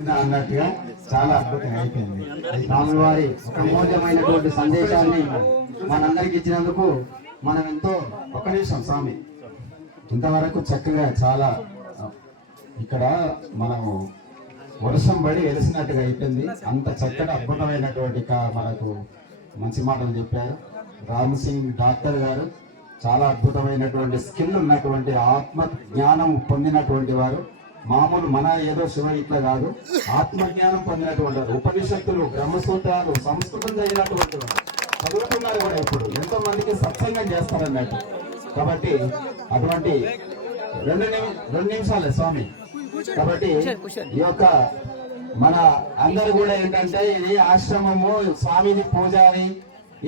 అన్నట్టుగా చాలా అద్భుతంగా అయిపోయింది. స్వామివారి అమూల్యమైనటువంటి సందేశాన్ని మనందరికి ఇచ్చినందుకు మనం ఎంతో ఒక్క నిమిషం స్వామి ఇంతవరకు చక్కగా చాలా ఇక్కడ మనము వర్షం పడి వెలిసినట్టుగా అయిపోయింది. అంత చక్కటి అద్భుతమైనటువంటి మనకు మంచి మాటలు చెప్పారు రామ్ సింగ్ డాక్టర్ గారు. చాలా అద్భుతమైనటువంటి స్కిల్ ఉన్నటువంటి ఆత్మ జ్ఞానం పొందినటువంటి వారు. మామూలు మన ఏదో శివ ఇట్లా కాదు, ఆత్మజ్ఞానం పొందినటువంటి వారు. ఉపనిషత్తులు, బ్రహ్మసూత్రాలు, సంస్కృతం చదివినటువంటి వారు చదువుతున్నారు కూడా. ఇప్పుడు ఎంతో మందికి సత్సంగం చేస్తారన్నట్టు. కాబట్టి అటువంటి రెండు నిమిషాలే స్వామి. కాబట్టి ఈ యొక్క మన అందరు కూడా ఏంటంటే ఇది ఆశ్రమము, స్వామిది పూజారి,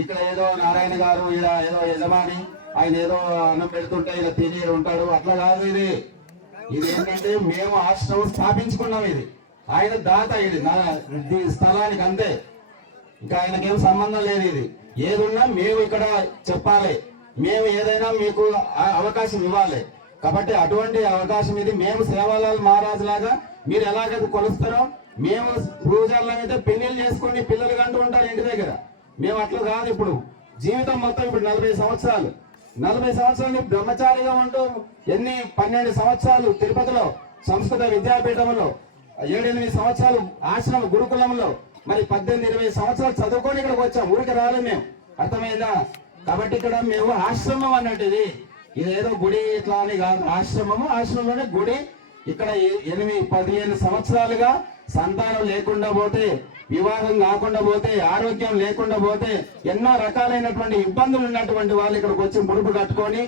ఇక్కడ ఏదో నారాయణ గారు ఇలా ఏదో యజమాని, ఆయన ఏదో అన్నం పెడుతుంటే ఇలా తిని ఉంటాడు, అట్లా కాదు. ఇది ఏంటంటే మేము ఆశ్రమం స్థాపించుకున్నాం. ఇది ఆయన దాత, ఇది స్థలానికి అంతే. ఇంకా ఆయనకేం సంబంధం లేదు. ఇది ఏదున్నా మేము ఇక్కడ చెప్పాలి, మేము ఏదైనా మీకు అవకాశం ఇవ్వాలి. కాబట్టి అటువంటి అవకాశం ఇది. మేము సేవాలాల్ మహారాజు లాగా మీరు ఎలాగైతే కొలుస్తారో, మేము పూజల్లో అయితే పెళ్లిళ్ళు చేసుకుని పిల్లలు కంటూ ఉంటారు ఇంటి దగ్గర. మేము అట్లా కాదు. ఇప్పుడు జీవితం మొత్తం ఇప్పుడు 40 సంవత్సరాలు బ్రహ్మచారిగా ఉంటూ 12 సంవత్సరాలు తిరుపతిలో సంస్కృత విద్యాపీఠంలో, 7-8 సంవత్సరాలు ఆశ్రమ గురుకులంలో, మరి 18-20 సంవత్సరాలు చదువుకొని ఇక్కడికి వచ్చాం. ఊరికి రాలేదు మేము, అర్థమైందా? కాబట్టి ఇక్కడ మేము ఆశ్రమం అన్నట్టు ఇది ఏదో గుడి ఇట్లా అని కాదు. ఆశ్రమంలోనే గుడి. ఇక్కడ 8-15 సంవత్సరాలుగా సంతానం లేకుండా పోతే, వివాహం కాకుండా పోతే, ఆరోగ్యం లేకుండా పోతే, ఎన్నో రకాలైనటువంటి ఇబ్బందులు ఉన్నటువంటి వాళ్ళు ఇక్కడికి వచ్చి ముడుపు కట్టుకొని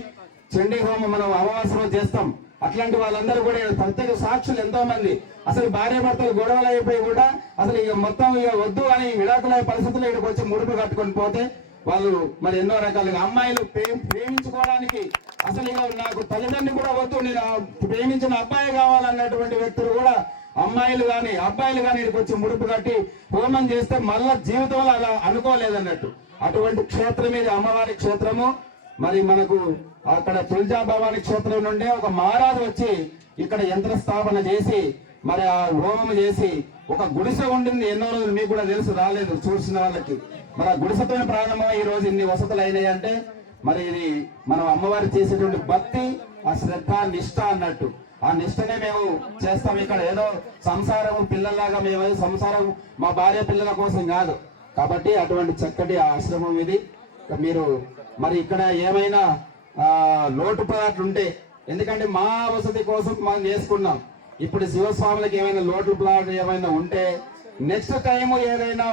చండీ హోమం మనం అమావాస్యలో చేస్తాం. అట్లాంటి వాళ్ళందరూ కూడా ప్రత్యేక సాక్షులు ఎంతో మంది. అసలు భార్య భర్తలు గొడవలు అయిపోయి కూడా అసలు ఇక మొత్తం వద్దు అని విడాకులయ్యే పరిస్థితుల్లో ఇక్కడికి వచ్చి ముడుపు కట్టుకొని పోతే వాళ్ళు మరి ఎన్నో రకాలుగా అమ్మాయిలు ప్రేమించుకోవడానికి అసలు ఇక నాకు తల్లిదండ్రులు కూడా వద్దు, నేను ప్రేమించిన అబ్బాయి కావాలన్నటువంటి వ్యక్తులు కూడా, అమ్మాయిలు కానీ అబ్బాయిలు కానీ ఇక్కడికి వచ్చి ముడుపు కట్టి హోమం చేస్తే మళ్ళా జీవితంలో అలా అనుకోలేదన్నట్టు. అటువంటి క్షేత్రం ఇది, అమ్మవారి క్షేత్రము. మరి మనకు అక్కడ తులజాభవాని క్షేత్రం నుండే ఒక మహారాజు వచ్చి ఇక్కడ యంత్ర స్థాపన చేసి మరి ఆ హోమం చేసి ఒక గుడిసె ఉండింది. ఎన్నో రోజులు మీకు కూడా తెలుసు, రాలేదు చూసిన వాళ్ళకి. మరి ఆ గుడిసెతో ప్రారంభమై ఈ రోజు ఇన్ని వసతులు అయినాయి అంటే మరి ఇది మనం అమ్మవారి చేసేటువంటి భక్తి, ఆ శ్రద్ధ, నిష్ఠ అన్నట్టు. ఆ నిష్టనే మేము చేస్తాం. ఇక్కడ ఏదో సంసారం పిల్లల్లాగా మేము సంసారం మా భార్య పిల్లల కోసం కాదు. కాబట్టి అటువంటి చక్కటి ఆశ్రమం ఇది. మీరు మరి ఇక్కడ ఏమైనా లోటుపాట్లు ఉంటే, ఎందుకంటే మా వసతి కోసం మనం చేసుకున్నాం. ఇప్పుడు శివస్వాములకు ఏమైనా లోటుపాట్లు ఏమైనా ఉంటే, నెక్స్ట్ టైం ఏదైనా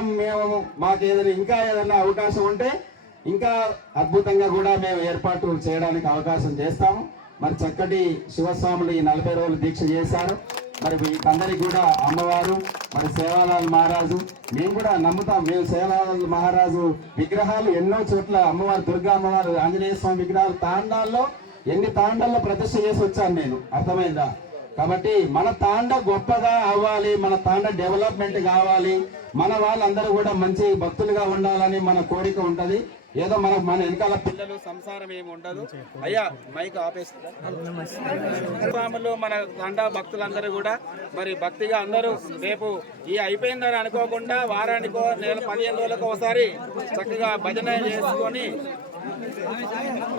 మాకు ఏదైనా ఇంకా ఏదైనా అవకాశం ఉంటే ఇంకా అద్భుతంగా కూడా మేము ఏర్పాటు చేయడానికి అవకాశం చేస్తాము. మరి చక్కటి శివస్వాములు ఈ 40 రోజులు దీక్ష చేశారు. మరి వీటందరికీ కూడా అమ్మవారు, మరి సేవాలాల్ మహారాజు, మేము కూడా నమ్ముతాం. మేము సేవాలాల్ మహారాజు విగ్రహాలు ఎన్నో చోట్ల, అమ్మవారు దుర్గా అమ్మవారు, ఆంజనేయ స్వామి విగ్రహాలు తాండాల్లో ఎన్ని తాండాల్లో ప్రతిష్ఠ చేసి వచ్చాను నేను, అర్థమైందా? కాబట్టి మన తాండ గొప్పగా అవ్వాలి, మన తాండ డెవలప్మెంట్ కావాలి, మన వాళ్ళందరూ కూడా మంచి భక్తులుగా ఉండాలని మన కోరిక ఉంటది. ఏదో మన వెనకాల పిల్లలు సంసారం ఏమి ఉండదు. అయ్యా మైక్ ఆపేస్తున్నారు. మన తండా భక్తులందరూ కూడా మరి భక్తిగా అందరూ రేపు ఈ అయిపోయిందని అనుకోకుండా వారానికో 15 రోజులకు ఒకసారి చక్కగా భజన చేసుకొని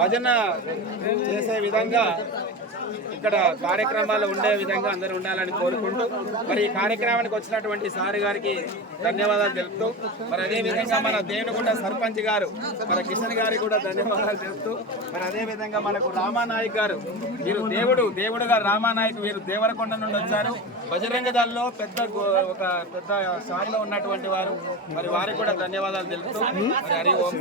భజన చేసే విధంగా ఇక్కడ కార్యక్రమాలు ఉండే విధంగా అందరూ ఉండాలని కోరుకుంటూ మరి ఈ కార్యక్రమానికి వచ్చినటువంటి సార్ గారికి ధన్యవాదాలు తెలుపుతూ, మరి అదేవిధంగా మన దేవనగుండ సర్పంచ్ గారు మన కిషన్ గారికి కూడా ధన్యవాదాలు తెలుపుతూ, మరి అదేవిధంగా మనకు రామానాయక్ గారు, వీరు దేవుడుగా రామానాయక్, వీరు దేవరకొండ నుండి వచ్చారు. బజరంగ దళంలో ఒక పెద్ద స్థాయిలో ఉన్నటువంటి వారు, మరి వారికి కూడా ధన్యవాదాలు తెలుపుతూ మరి హరి ఓం